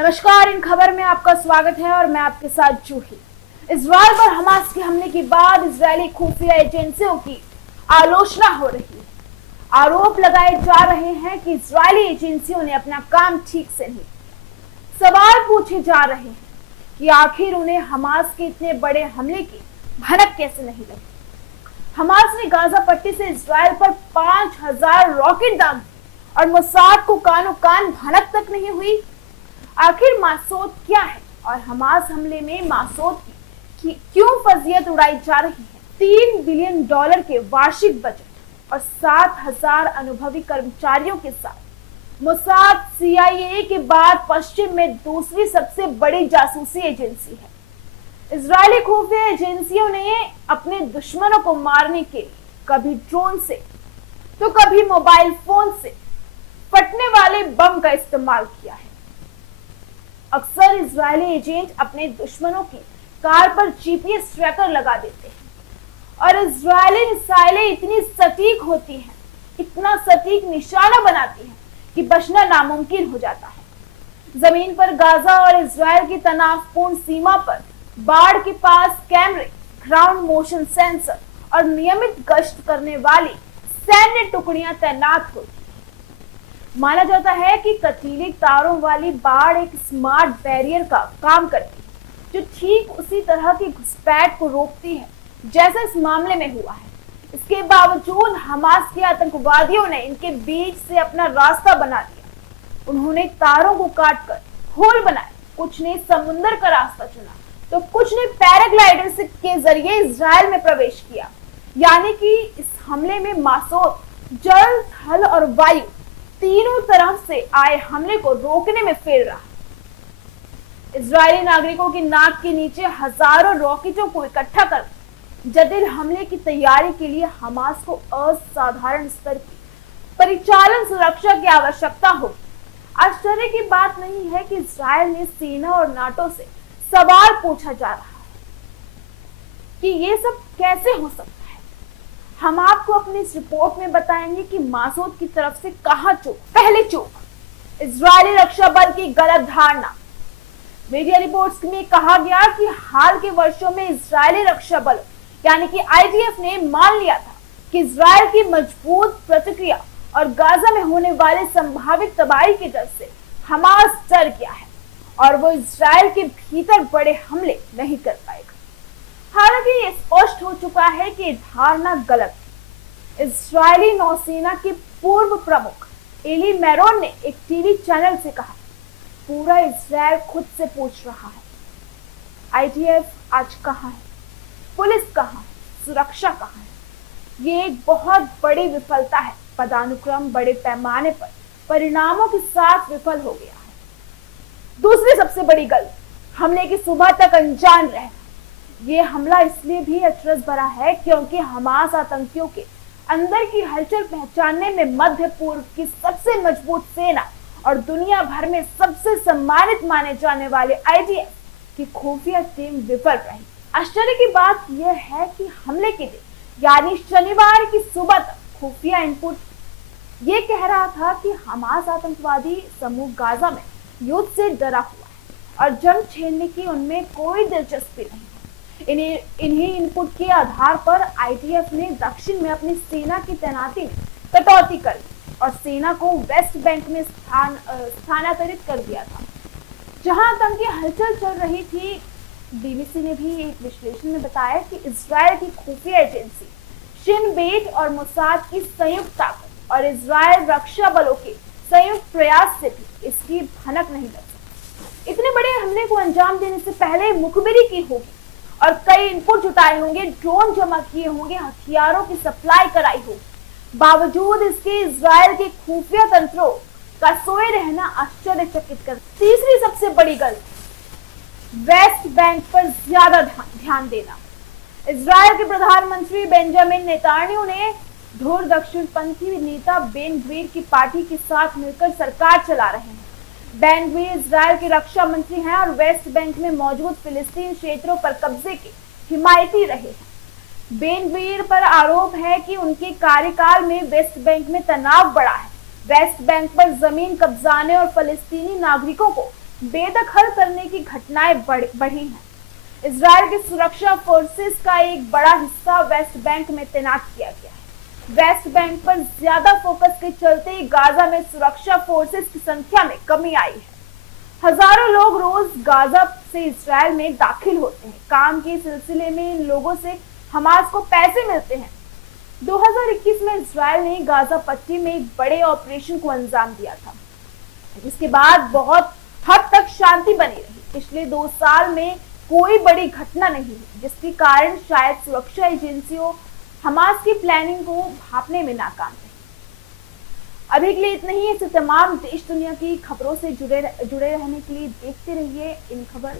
नमस्कार, इन खबर में आपका स्वागत है और मैं आपके साथ जूही। इजराइल पर हमास के हमले के बाद इजरायली खुफिया एजेंसियों की आलोचना हो रही है। आरोप लगाए जा रहे हैं कि इजरायली एजेंसियों ने अपना काम ठीक से नहीं। सवाल पूछे जा रहे हैं कि आखिर उन्हें हमास के इतने बड़े हमले की भनक कैसे नहीं लगी। हमास ने गाजा पट्टी से इजराइल पर 5000 रॉकेट दाग और मोसाद को कानो कान भनक तक नहीं हुई। आखिर मासूद क्या है और हमास हमले में मासूद की क्यों फजीयत उड़ाई जा रही है। $3 बिलियन के वार्षिक बजट और 7000 अनुभवी कर्मचारियों के साथ मोसाद CIA के बाद पश्चिम में दूसरी सबसे बड़ी जासूसी एजेंसी है। इजरायली खुफिया एजेंसियों ने अपने दुश्मनों को मारने के लिए कभी ड्रोन से तो कभी मोबाइल फोन से फटने वाले बम का इस्तेमाल किया है। अक्सर इजरायली एजेंट अपने दुश्मनों की कार पर GPS ट्रैकर लगा देते हैं और इजरायली मिसाइलें इतनी सटीक होती हैं, इतना सटीक निशाना बनाती हैं कि बचना नामुमकिन हो जाता है। जमीन पर गाजा और इजरायल की तनावपूर्ण सीमा पर बाढ़ के पास कैमरे, ग्राउंड मोशन सेंसर और नियमित गश्त करने वाली सैन्य टुकड़ियां तैनात होती हैं। माना जाता है कि कटीले तारों वाली बाढ़ एक स्मार्ट बैरियर का काम करती है, जो ठीक उसी तरह की घुसपैठ को रोकती है जैसा इस मामले में हुआ है। इसके बावजूद हमास के आतंकवादियों ने इनके बीच से अपना रास्ता बना लिया। उन्होंने तारों को काटकर होल बनाए, कुछ ने समुद्र का रास्ता चुना तो कुछ ने पैराग्लाइडर के जरिए इजराइल में प्रवेश किया। यानी कि इस हमले में मासूद जल, थल और वायु तीनों तरफ से आए हमले को रोकने में फेल रहा। इजरायली नागरिकों की नाक के नीचे हजारों रॉकेटों को इकट्ठा कर जटिल हमले की तैयारी के लिए हमास को असाधारण स्तर की परिचालन सुरक्षा की आवश्यकता होगी। आश्चर्य की बात नहीं है कि इजरायल में सेना और नाटो से सवाल पूछा जा रहा है कि ये सब कैसे हो सकता है। हम आपको अपनी इस रिपोर्ट में बताएंगे कि मासूद की तरफ से कहां चूक। पहले चूक, इजरायली रक्षा बल की गलत धारणा। मीडिया रिपोर्ट्स में कहा गया कि हाल के वर्षों में इजरायली रक्षा बल यानी कि IDF ने मान लिया था कि इजरायल की मजबूत प्रतिक्रिया और गाजा में होने वाले संभावित तबाही के डर से हमास डर गया है और वो इजरायल के भीतर बड़े हमले नहीं कर पाएगा। हालांकि ये स्पष्ट हो चुका है कि धारणा गलत है। इजरायली नौसेना के पूर्व प्रमुख एली मैरोन ने एक टीवी चैनल से कहा, पूरा इजरायल खुद से पूछ रहा है, IDF आज कहां है, पुलिस कहां है, सुरक्षा कहां है। ये एक बहुत बड़ी विफलता है। पदानुक्रम बड़े पैमाने पर परिणामों के साथ विफल हो गया है। दूसरी सबसे बड़ी गलती, हमले की सुबह तक अनजान रहना। ये हमला इसलिए भी अचरज भरा है क्योंकि हमास आतंकियों के अंदर की हलचल पहचानने में मध्य पूर्व की सबसे मजबूत सेना और दुनिया भर में सबसे सम्मानित माने जाने वाले IDF की खुफिया टीम विफल रही। आश्चर्य की बात यह है कि हमले के दिन यानी शनिवार की सुबह तक खुफिया इनपुट ये कह रहा था कि हमास आतंकवादी समूह गाजा में युद्ध से डरा हुआ है और जंग छेड़ने की उनमें कोई दिलचस्पी नहीं। इन्हीं इनपुट के आधार पर IDF ने दक्षिण में अपनी सेना की तैनाती में कटौती कर दी और सेना को वेस्ट बैंक में स्थानांतरित कर दिया था, जहां आतंकी हलचल चल रही थी। BBC ने भी एक विश्लेषण में बताया कि इजरायल की खुफिया एजेंसी शिन बेट और मोसाद की संयुक्त ताकत और इजरायल रक्षा बलों के संयुक्त प्रयास से भी इसकी भनक नहीं लग सकती। इतने बड़े हमले को अंजाम देने से पहले मुखबिरी की होगी और कई इनपुट जुटाए होंगे, ड्रोन जमा किए होंगे, हथियारों की सप्लाई कराई होगी। बावजूद इसके इजरायल के खुफिया तंत्रों का सोए रहना आश्चर्यचकित कर। तीसरी सबसे बड़ी गलती, वेस्ट बैंक पर ज्यादा ध्यान देना। इजरायल के प्रधानमंत्री बेंजामिन नेतान्याहू ने धुर दक्षिणपंथी नेता बेन ग्वीर की पार्टी के साथ मिलकर सरकार चला रहे हैं। बेन ग्वीर इजरायल के रक्षा मंत्री हैं और वेस्ट बैंक में मौजूद फिलिस्तीन क्षेत्रों पर कब्जे के हिमायती रहे हैं। बेन ग्वीर पर आरोप है कि उनके कार्यकाल में वेस्ट बैंक में तनाव बढ़ा है। वेस्ट बैंक पर जमीन कब्जाने और फलस्तीनी नागरिकों को बेदखल करने की घटनाएं बढ़ी हैं। इजराइल की सुरक्षा फोर्सेस का एक बड़ा हिस्सा वेस्ट बैंक में तैनात किया गया है। वेस्ट बैंक पर ज्यादा फोकस के चलते गाजा में सुरक्षा फोर्सेस की संख्या में कमी आई है। हजारों लोग रोज गाजा से इजराइल में दाखिल होते हैं। काम के सिलसिले में इन लोगों से हमास को पैसे मिलते हैं। 2021 में इजराइल ने गाजा पट्टी में एक बड़े ऑपरेशन को अंजाम दिया था, जिसके बाद बहुत हद तक शांति बनी रही। पिछले 2 साल में कोई बड़ी घटना नहीं हुई, जिसके कारण शायद सुरक्षा एजेंसियों हमास की प्लानिंग को भांपने में नाकाम रही। अभी के लिए इतना ही। ऐसे तमाम देश दुनिया की खबरों से जुड़े रहने के लिए देखते रहिए इन खबर।